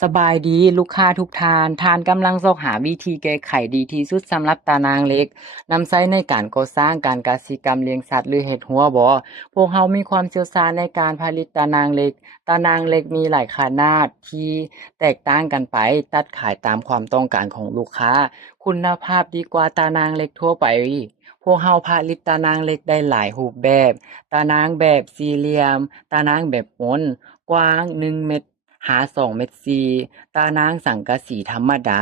สบายดีลูกค้าทุกท่านท่านกำลังซอกหาวิธีแก้ไขดีที่สุดสำหรับตานางเล็กนำใช้ในการก่อสร้างการกสิกรรมเลี้ยงสัตว์หรือเฮ็ดหัวบ่พวกเรามีความเชี่ยวชาญในการผลิตตานางเล็กตานางเล็กมีหลายขนาดที่แตกต่างกันไปตัดขายตามความต้องการของลูกค้าคุณภาพดีกว่าตานางเล็กทั่วไปพวกเราผลิตตานางเล็กได้หลายรูปแบบตานางแบบสี่เหลี่ยมตานางแบบม้วนกว้าง1เมตร หา2เม็ดซีตานางสังกะสีธรรมดา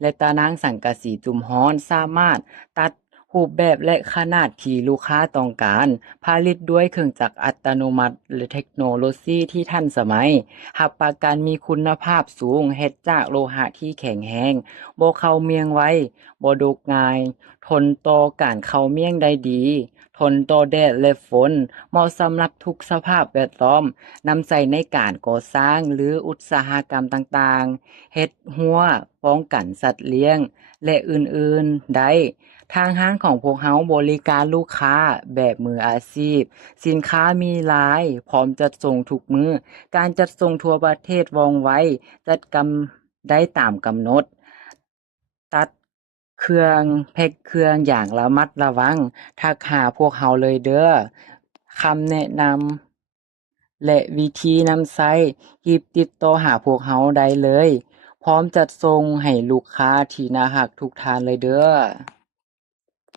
และตานางสังกะสีจุ่มฮ้อนสามารถตัดรูปแบบและขนาดที่ลูกค้าต้องการผลิตด้วยเครื่องจักรอัตโนมัติและเทคโนโลยีที่ทันสมัยรับประกันมีคุณภาพสูงเฮ็ดจากโลหะที่แข็งแรงบ่เข้าเมียงไวบ่ดกง่ายทนต่อการเข้าเมียงได้ดีทนต่อแดดและฝนเหมาะสำหรับทุกสภาพแวดล้อม นำใช้ในการก่อสร้างหรืออุตสาหกรรมต่างๆเฮ็ดรั้วป้องกันสัตว์เลี้ยงและอื่นๆได้ทางห้างของพวกเราบริการลูกค้าแบบมืออาชีพสินค้ามีหลายพร้อมจัดส่งทุกมื้อการจัดส่งทั่วประเทศว่องไวจัดกำได้ตามกำหนดตัดเครื่องแพ็กเครื่องอย่างระมัดระวังทักหาพวกเราเลยเด้อคำแนะนำ และวิธีนำใช้รีบติดต่อหาพวกเราได้เลยพร้อมจัดส่งให้ลูกค้าที่น่ารักทุกท่านเลยเด้อ